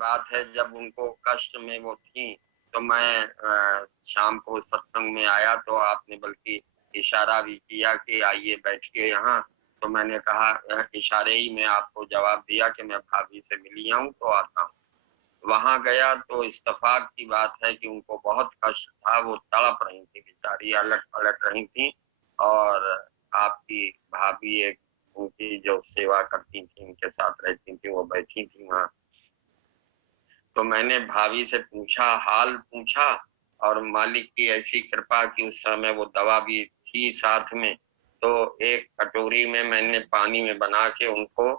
बात है, जब उनको कष्ट में वो थी, तो मैं शाम को सत्संग में आया तो आपने बल्कि इशारा भी किया कि आइए बैठिए यहाँ। तो मैंने कहा इशारे ही में आपको जवाब दिया कि मैं भाभी से मिली हूँ तो आता हूँ। वहां गया तो इत्तेफाक की बात है कि उनको बहुत कष्ट था, वो तड़प रही थी बेचारी, अलट पलट रही थी। और आपकी भाभी एक उनकी जो सेवा करती थी, उनके साथ रहती थी, वो बैठी थी वहां। तो मैंने भाभी से पूछा, हाल पूछा, और मालिक की ऐसी कृपा कि उस समय वो दवा भी थी साथ में। तो एक कटोरी में मैंने पानी में बना के उनको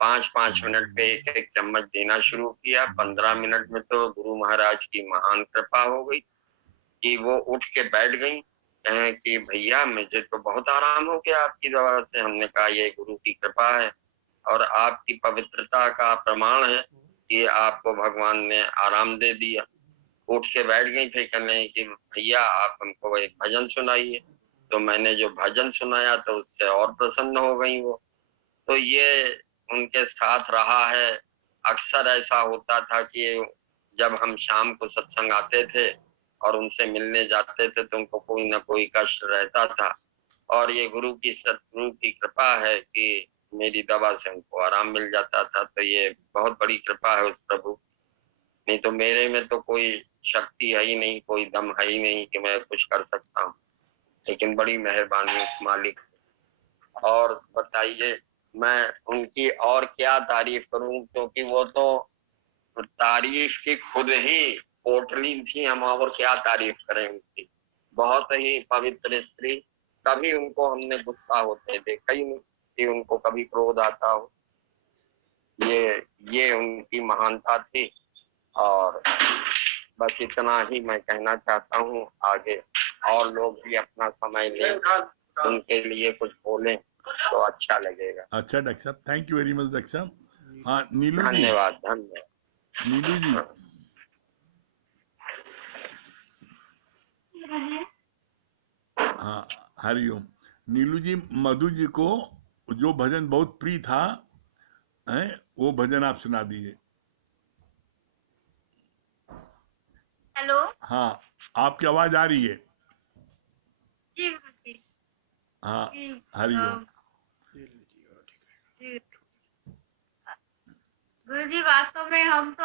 5-5 मिनट पे एक चम्मच देना शुरू किया। 15 मिनट में तो गुरु महाराज की महान कृपा हो गई कि वो उठ के बैठ गई। कहें कि भैया मुझे तो बहुत आराम हो गया आपकी दवा से। हमने कहा ये गुरु की कृपा है और आपकी पवित्रता का प्रमाण है कि आपको भगवान ने आराम दे दिया। उठ के बैठ गई, फिर कहने कि भैया आप हमको एक भजन सुनाइए। तो मैंने जो भजन सुनाया तो उससे और प्रसन्न हो गई वो। तो ये उनके साथ रहा है। अक्सर ऐसा होता था कि जब हम शाम को सत्संग आते थे और उनसे मिलने जाते थे तो उनको कोई ना कोई कष्ट रहता था। और ये गुरु की सतगुरु की कृपा है कि मेरी दवा से उनको आराम मिल जाता था। तो ये बहुत बड़ी कृपा है उस प्रभु। नहीं तो मेरे में तो कोई शक्ति है ही नहीं, कोई दम है ही नहीं कि मैं कुछ कर सकता हूँ। लेकिन बड़ी मेहरबानी उस मालिक। और बताइए मैं उनकी और क्या तारीफ करूं, क्योंकि वो तो तारीफ की खुद ही पोटली थी। हम और क्या तारीफ करें उनकी। बहुत ही पवित्र स्त्री। कभी उनको हमने गुस्सा होते देखा ही नहीं कि उनको कभी क्रोध आता हो। ये उनकी महानता थी। और बस इतना ही मैं कहना चाहता हूँ। आगे और लोग भी अपना समय लें, उनके लिए कुछ बोलें तो अच्छा लगेगा। अच्छा डॉक्टर साहब, thank you very much doctor साहब। हाँ नीलू जी, धन्यवाद धन्यवाद। नीलू जी, हाँ हरिओम। नीलू जी, मधु जी को जो भजन बहुत प्रिय था है, वो भजन आप सुना दीजिए। हेलो। हाँ, आपकी आवाज आ रही है। जी गुरुजी। हाँ जी हरिओम। जी गुरुजी, वास्तव में हम तो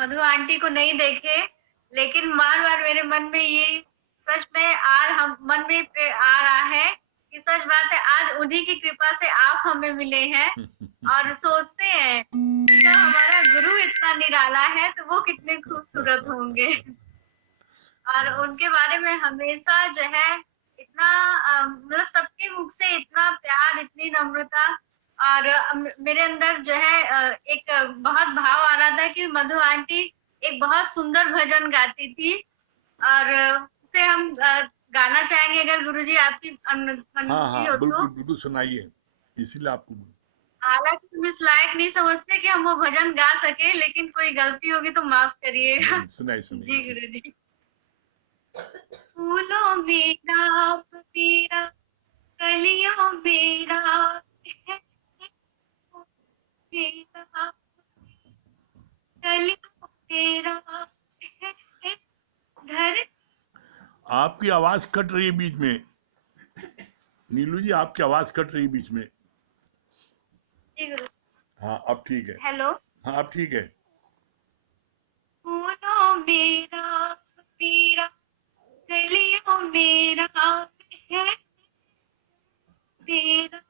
मधु आंटी को नहीं देखे, लेकिन बार बार मेरे मन में ये सच में हम मन में आ रहा है कि सच बात है, आज उन्हीं की कृपा से आप हमें मिले हैं। और सोचते हैं कि जब हमारा गुरु इतना निराला है तो वो कितने खूबसूरत होंगे। और उनके बारे में हमेशा जो है इतना मतलब सबके मुख से इतना प्यार, इतनी नम्रता। और मेरे अंदर जो है एक बहुत भाव आ रहा था कि मधु आंटी एक बहुत सुंदर भजन गाती थी। और उसे हम गाना चाहेंगे अगर गुरुजी आपकी हाँ अनुमति हाँ हो तो। बिल्कुल बिल्कुल सुनाइए, इसीलिए आपको हालांकि हम इस लायक नहीं समझते कि हम वो भजन गा सके, लेकिन कोई गलती होगी तो माफ करिएगा। सुनाइए जी सुनाइए। गुरुजी। फूलों में नाम मेरा, कलियों में राग है मेरा, कलियों में राग है धरती। आपकी आवाज कट रही है बीच में, नीलू जी आपकी आवाज कट रही है बीच में। जी गुरु। हाँ अब ठीक है। हेलो। हाँ अब ठीक है। फूलों में राग मेरा, कलियों में राग है मेरा,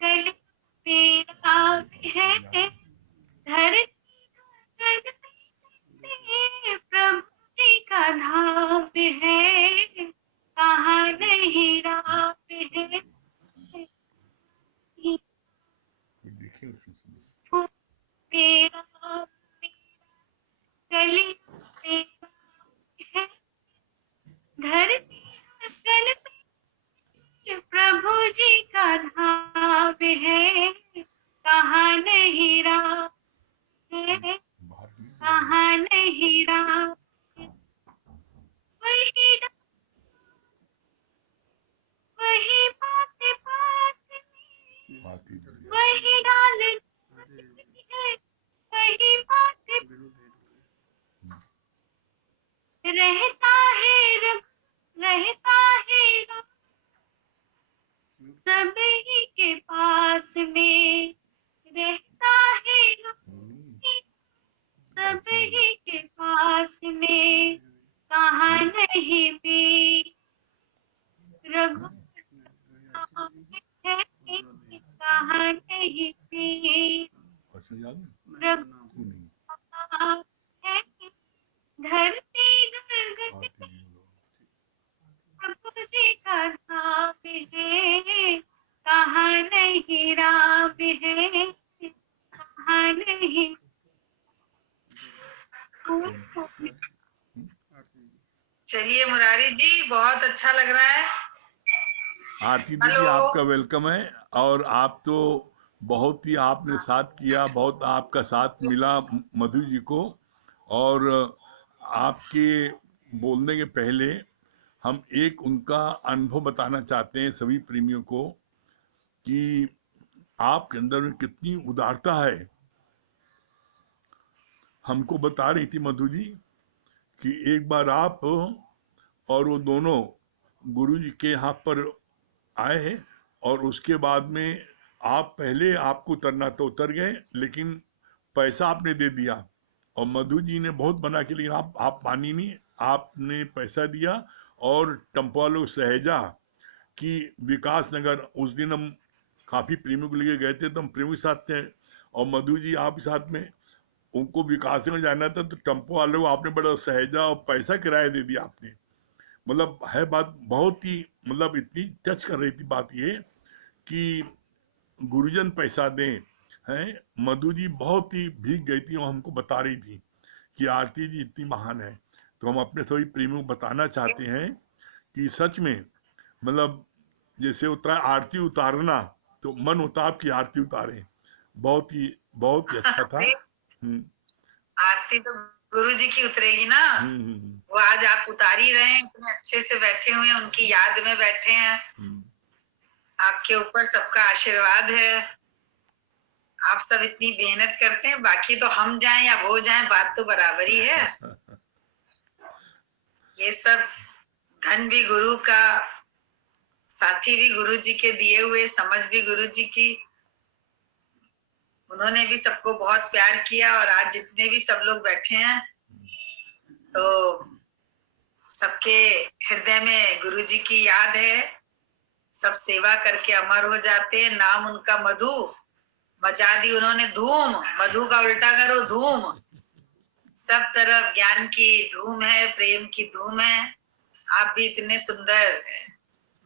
कलियों में राग है धरती का प्रभु जी का धाम है, कहाँ नहीं राम है। मेरा गली मेरा है धरती गगन में प्रभु जी का धाम है, कहाँ नहीं राम रहता है रब सभी के पास में, रहता है सभी के पास में, कहाँ नहीं भी रघु है, कहाँ नहीं भी रघु है, धरती गगन प्रभु जी का धाम है, कहाँ नहीं राम है, कहाँ नहीं। चलिए मुरारी जी, बहुत अच्छा लग रहा है। आरती दीदी हेलो। आपका वेलकम है। और आप तो बहुत ही आपने साथ किया, बहुत आपका साथ मिला मधु जी को। और आपके बोलने के पहले हम एक उनका अनुभव बताना चाहते हैं सभी प्रेमियों को कि आपके अंदर में कितनी उदारता है। हमको बता रही थी मधु जी कि एक बार आप और वो दोनों गुरु जी के यहाँ पर आए हैं और उसके बाद में आप पहले आपको उतरना तो उतर गए, लेकिन पैसा आपने दे दिया और मधु जी ने बहुत मना किया, लेकिन आप मानी नहीं, आपने पैसा दिया। और टम्पो वालों सहेजा कि विकास नगर, उस दिन हम काफ़ी प्रेमियों को लेके गए थे, तो हम प्रेमियों के साथ थे और मधु जी आप साथ में, उनको विकास में जाना था, तो टम्पो वाले को आपने बड़ा सहेजा और पैसा किराया दे दिया आपने। मतलब है बात बहुत ही, मतलब इतनी टच कर रही थी बात ये कि गुरुजन पैसा दें हैं। मधु जी बहुत ही भीग गई थी और हमको बता रही थी कि आरती जी इतनी महान है। तो हम अपने सभी प्रेमियों को बताना चाहते हैं कि सच में मतलब जैसे होता है आरती उतारना, तो मन होता है आपकी आरती उतारें। बहुत ही अच्छा था। आरती तो गुरु जी की उतरेगी ना। वो आज आप उतार ही रहे हैं, इतने अच्छे से बैठे हुए हैं, उनकी याद में बैठे हैं। आपके ऊपर सबका आशीर्वाद है। आप सब इतनी मेहनत करते हैं, बाकी तो हम जाएं या वो जाएं, बात तो बराबर ही है। ये सब धन भी गुरु का, साथी भी गुरु जी के दिए हुए, समझ भी गुरु जी की। उन्होंने भी सबको बहुत प्यार किया और आज जितने भी सब लोग बैठे हैं, तो सबके हृदय में गुरु जी की याद है। सब सेवा करके अमर हो जाते हैं। नाम उनका मधु, मचा दी उन्होंने धूम। मधु का उल्टा करो धूम। सब तरफ ज्ञान की धूम है, प्रेम की धूम है। आप भी इतने सुंदर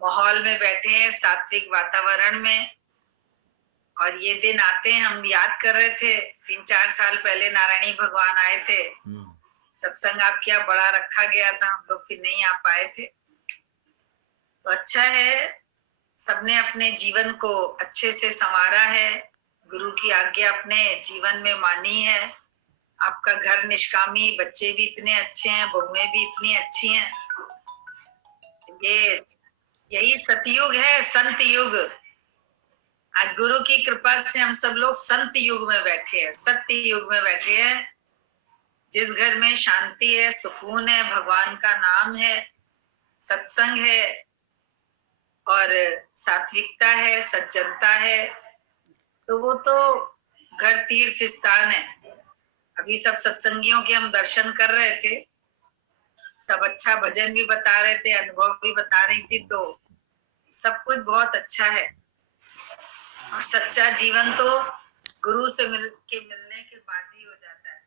माहौल में बैठे हैं, सात्विक वातावरण में। और ये दिन आते हैं, हम याद कर रहे थे 3-4 साल पहले नारायणी भगवान आए थे। सत्संग आपके यहाँ बड़ा रखा गया था, हम लोग फिर नहीं आ पाए थे। तो अच्छा है, सबने अपने जीवन को अच्छे से संवारा है, गुरु की आज्ञा अपने जीवन में मानी है। आपका घर निष्कामी, बच्चे भी इतने अच्छे हैं, बहुएं भी इतनी अच्छी हैं। यही सतयुग है, संत युग। आज गुरु की कृपा से हम सब लोग संत युग में बैठे हैं, सत्य युग में बैठे हैं। जिस घर में शांति है, सुकून है, भगवान का नाम है, सत्संग है और सात्विकता है, सज्जनता है, तो वो तो घर तीर्थ स्थान है। अभी सब सत्संगियों के हम दर्शन कर रहे थे, सब अच्छा भजन भी बता रहे थे, अनुभव भी बता रही थी, तो सब कुछ बहुत अच्छा है। और सच्चा जीवन तो गुरु से मिलने के बाद ही हो जाता है।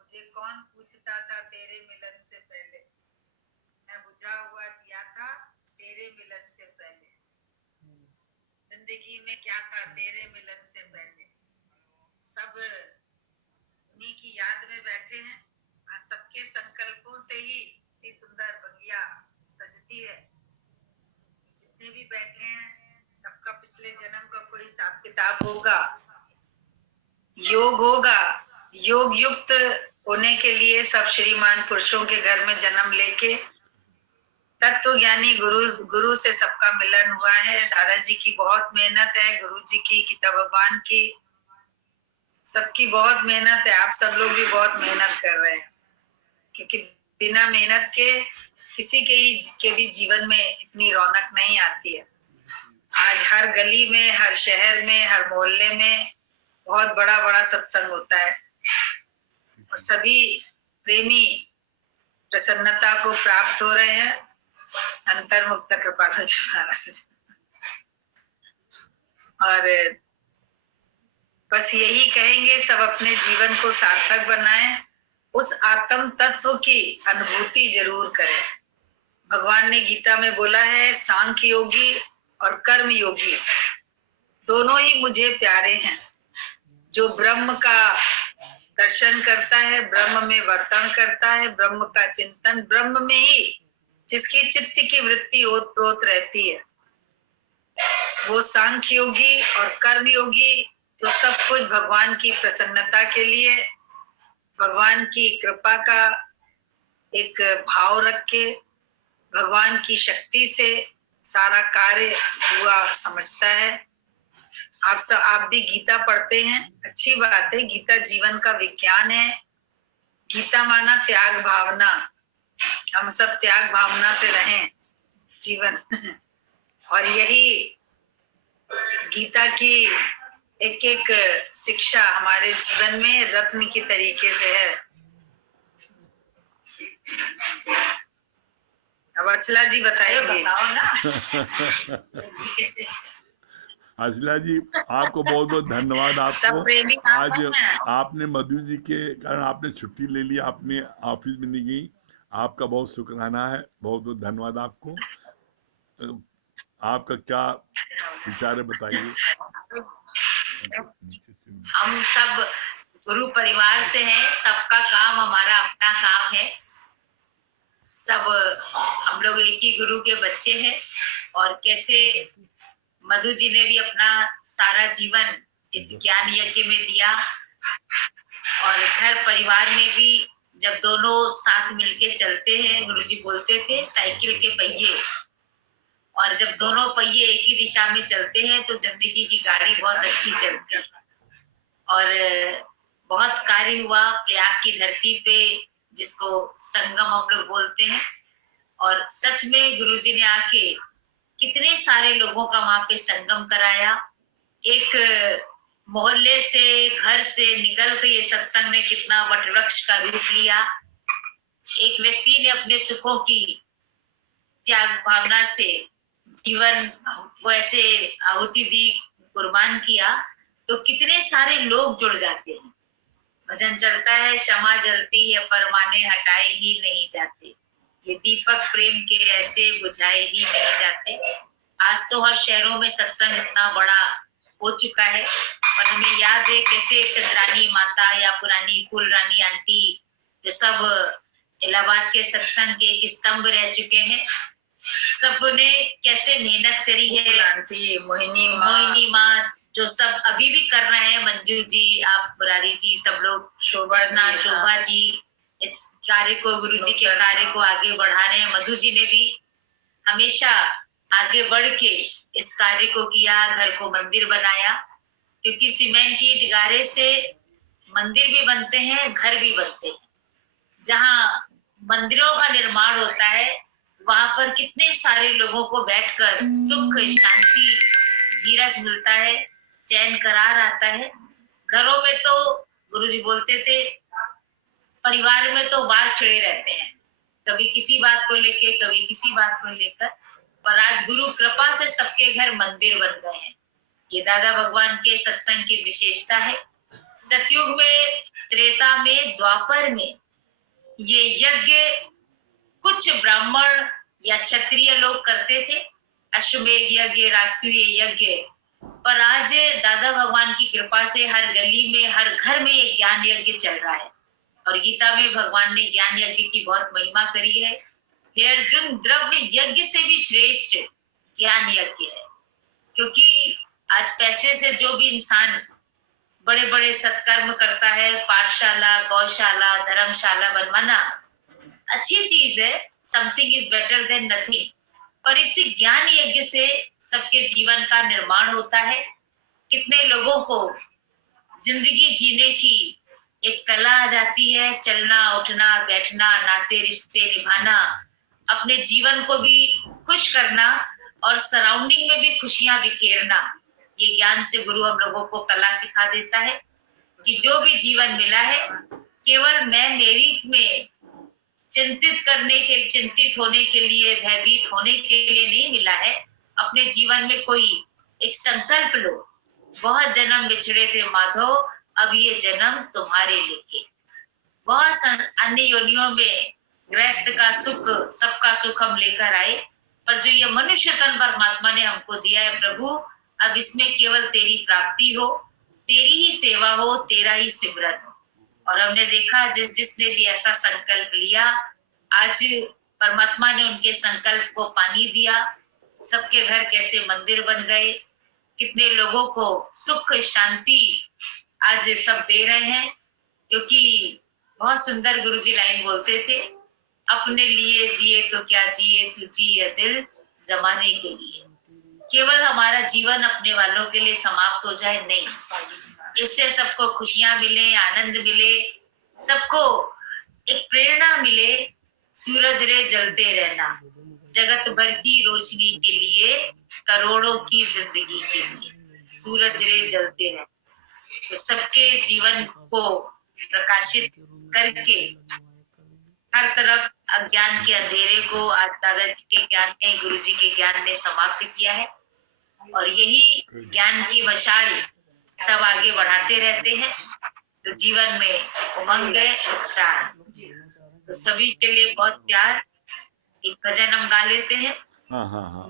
मुझे कौन पूछता था तेरे मिलन से पहले, मैं बुझा हुआ दिया था तेरे मिलन से पहले। जिंदगी में क्या था तेरे मिलन से पहले। सब उन्हीं की याद में बैठे हैं। आज सबके संकल्पों से ही इतनी सुंदर बगिया सजती है। जितने भी बैठे हैं, सबका पिछले जन्म का कोई हिसाब किताब होगा, योग होगा। योग युक्त होने के लिए सब श्रीमान पुरुषों के घर में जन्म लेके तत्व ज्ञानी गुरु से सबका मिलन हुआ है। दादाजी की बहुत मेहनत है, गुरु जी की, गीता भगवान की, सबकी बहुत मेहनत है। आप सब लोग भी बहुत मेहनत कर रहे हैं, क्योंकि बिना मेहनत के किसी के भी जीवन में इतनी रौनक नहीं आती है। आज हर गली में, हर शहर में, हर मोहल्ले में बहुत बड़ा बड़ा सत्संग होता है और सभी प्रेमी प्रसन्नता को प्राप्त हो रहे हैं। अंतर्मुक्त कृपालु जी महाराज। और बस यही कहेंगे, सब अपने जीवन को सार्थक बनाएं, उस आत्म तत्व की अनुभूति जरूर करें। भगवान ने गीता में बोला है, सांख्य योगी और कर्म योगी दोनों ही मुझे प्यारे हैं। जो ब्रह्म का दर्शन करता है, ब्रह्म में वर्तन करता है, ब्रह्म का चिंतन, ब्रह्म में ही जिसकी चित्त की वृत्ति ओतप्रोत रहती है, वो सांख्य योगी। और कर्म योगी जो सब कुछ भगवान की प्रसन्नता के लिए, भगवान की कृपा का एक भाव रख के, भगवान की शक्ति से सारा कार्य हुआ समझता है। आप भी गीता पढ़ते हैं, अच्छी बात है। गीता जीवन का विज्ञान है। गीता माना त्याग भावना। हम सब त्याग भावना से रहें जीवन और यही गीता की एक एक शिक्षा हमारे जीवन में रत्न की तरीके से है। अब अचला जी बताएंगे। बताओ ना। अचला जी, आपको बहुत बहुत धन्यवाद। सब प्रेमी आज आपने मधु जी के कारण आपने छुट्टी ले ली, आपने ऑफिस में नहीं गई, आपका बहुत शुक्राना है। बहुत बहुत धन्यवाद आपको। आपका क्या विचार है, बताइए। हम सब गुरु परिवार से हैं, सबका काम हमारा अपना काम है। सब हम लोग एक ही गुरु के बच्चे हैं। और कैसे मधु जी ने भी अपना सारा जीवन इस ज्ञान यज्ञ में दिया, और घर परिवार में भी जब दोनों साथ मिलके चलते हैं, गुरु जी बोलते थे साइकिल के पहिए, और जब दोनों पहिए एक ही दिशा में चलते हैं तो जिंदगी की गाड़ी बहुत अच्छी चलती है। और बहुत कार्य हुआ प्रयाग की धरती पे, जिसको संगम हम लोग बोलते हैं। और सच में गुरुजी ने आके कितने सारे लोगों का वहां पे संगम कराया। एक मोहल्ले से, घर से निकल के ये सत्संग ने कितना वटवृक्ष का रूप लिया। एक व्यक्ति ने अपने सुखों की त्याग भावना से जीवन को ऐसे आहुति दी, कुर्बान किया, तो कितने सारे लोग जुड़ जाते हैं। भजन चलता है, क्षमा जलती है परवाने हटाए ही नहीं जाते, ये दीपक प्रेम के ऐसे बुझाए ही नहीं जाते। आज तो हर शहरों में सत्संग इतना बड़ा हो चुका है, और हमें याद है कैसे चंद्रानी माता या पुरानी फूल रानी आंटी जो सब इलाहाबाद के सत्संग के एक स्तंभ रह चुके हैं, सबने कैसे मेहनत करी है। आंटी, मोहिनी माँ जो सब अभी भी कर रहे हैं, मंजू जी, आप मुरारी जी, सब लोग, शोभा जी इस कार्य को, गुरु जी के कार्य को आगे बढ़ा रहे हैं। मधु जी ने भी हमेशा आगे बढ़ के इस कार्य को किया, घर को मंदिर बनाया, क्योंकि सीमेंट ईंट गारे से मंदिर भी बनते हैं, घर भी बनते हैं। जहाँ मंदिरों का निर्माण होता है वहां पर कितने सारे लोगों को बैठकर सुख, शांति, धीरज मिलता है, चैन करार आता है। घरों में तो गुरुजी बोलते थे परिवार में तो वार छिड़े रहते हैं, कभी किसी बात को लेके, कभी किसी बात को लेकर, पर आज गुरु कृपा से सबके घर मंदिर बन गए हैं। ये दादा भगवान के सत्संग की विशेषता है। सतयुग में, त्रेता में, द्वापर में ये यज्ञ कुछ ब्राह्मण या क्षत्रिय लोग करते थे, अश्वमेध यज्ञ, राजसूय यज्ञ, पर आज दादा भगवान की कृपा से हर गली में, हर घर में ये ज्ञान यज्ञ चल रहा है। और गीता में भगवान ने ज्ञान यज्ञ की बहुत महिमा करी है। हे अर्जुन, द्रव्य यज्ञ से भी श्रेष्ठ ज्ञान यज्ञ है, क्योंकि आज पैसे से जो भी इंसान बड़े बड़े सत्कर्म करता है, पाठशाला, गौशाला, धर्मशाला बनवाना अच्छी चीज है, something is better than nothing, पर इसी ज्ञान यज्ञ से सबके जीवन का निर्माण होता है। कितने लोगों को जिंदगी जीने की एक कला आ जाती है, चलना उठना बैठना, नाते रिश्ते निभाना, अपने जीवन को भी खुश करना और सराउंडिंग में भी खुशियां बिखेरना। ये ज्ञान से गुरु हम लोगों को कला सिखा देता है कि जो भी जीवन मिला है केवल मैं मेरी में चिंतित होने के लिए, भयभीत होने के लिए नहीं मिला है। अपने जीवन में कोई एक संकल्प लो, बहुत जन्म बिछड़े थे माधव, अब ये जन्म तुम्हारे लेके। बहुत अन्य योनियों में गृहस्थ का सुख, सबका सुख हम लेकर आए, पर जो ये मनुष्य तन परमात्मा ने हमको दिया है प्रभु, अब इसमें केवल तेरी प्राप्ति हो, तेरी ही सेवा हो, तेरा ही सिमरन हो। और हमने देखा जिसने भी ऐसा संकल्प लिया, आज परमात्मा ने उनके संकल्प को पानी दिया। सबके घर कैसे मंदिर बन गए, कितने लोगों को सुख शांति आज सब दे रहे हैं। क्योंकि बहुत सुंदर गुरुजी लाइन बोलते थे, अपने लिए जिए तो क्या जिए, तू जिए दिल जमाने के लिए। केवल हमारा जीवन अपने वालों के लिए समाप्त हो जाए, नहीं, इससे सबको खुशियां मिले, आनंद मिले, सबको एक प्रेरणा मिले। सूरज रे जलते रहना, जगत भर की रोशनी के लिए, करोड़ों की जिंदगी के लिए, सूरज रे जलते रहना। तो सबके जीवन को प्रकाशित करके हर तरफ अज्ञान के अंधेरे को आज दादाजी के ज्ञान ने, गुरु जी के ज्ञान ने समाप्त किया है। और यही ज्ञान की मशाल सब आगे बढ़ाते रहते हैं, तो जीवन में उमंग है, उत्साह। तो सभी के लिए बहुत प्यार। एक भजन हम गा लेते हैं।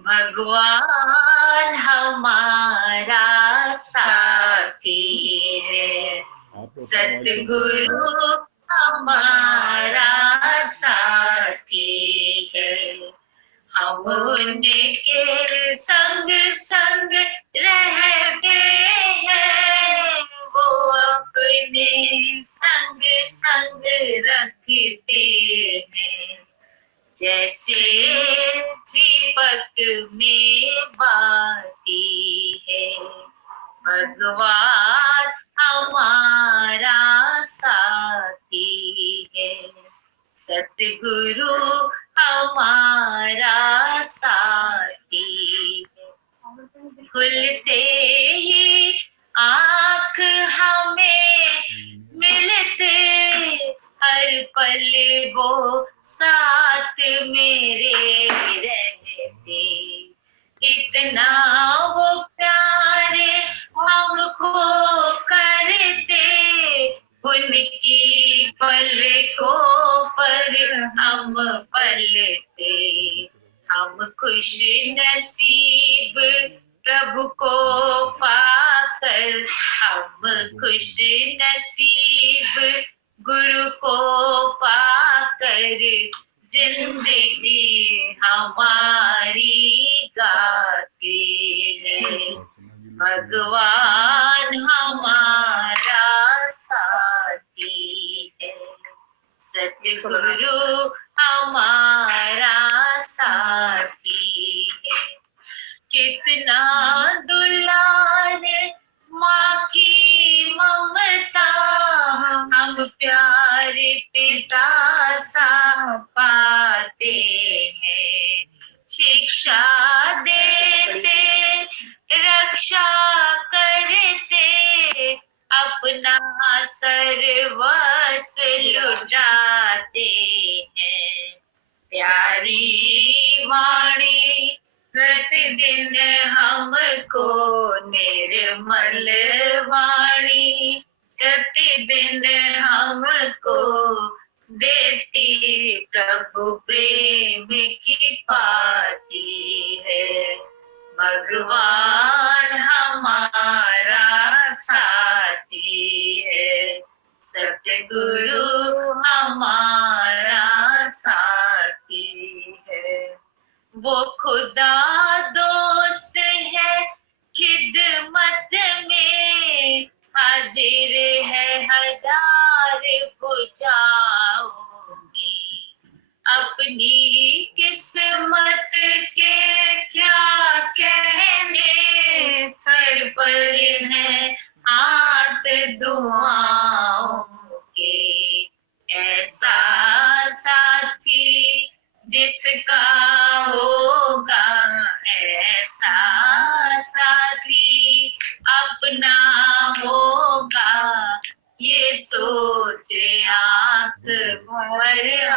भगवान हमारा साथी है, सतगुरु हमारा साथी है, हम उनके संग संग रहते हैं, वो अपने संग संग रखते हैं। जैसे दीपक में बाती है, भगवान हमारा साथी है, सतगुरु हमारा साथी है। खुलते ही आँख हमें मिलते, हर पल वो साथ मेरे रहते, इतना वो प्यारे हमको करते, उनकी पलकों पर हम पलते। हम खुश नसीब प्रभु को पाकर, हम खुश नसीब गुरु को पाकर, जिंदगी हमारी गाती है, भगवान हमारा साथी है, सतगुरु हमारा साथी है। कितना दुलार माँ की ममता, हम प्यारे पिता सा पाते हैं, शिक्षा देते, रक्षा करते, अपना सर्वस्व लुटाते हैं। प्यारी वाणी प्रतिदिन हमको, निर्मल वाणी प्रतिदिन हमको देती, प्रभु प्रेम की पाती है, भगवान हमारा साथी है, सतगुरु हमारा साथी है। वो खुदा दोस्त है, खिदमत में हाजिर है, हजार भुजाओं में, अपनी किस्मत के क्या कहने, सर पर है हाथ दुआओं ऐसा साथी जिसका होगा ऐसा साथी अपना होगा, ये सोच आंख भर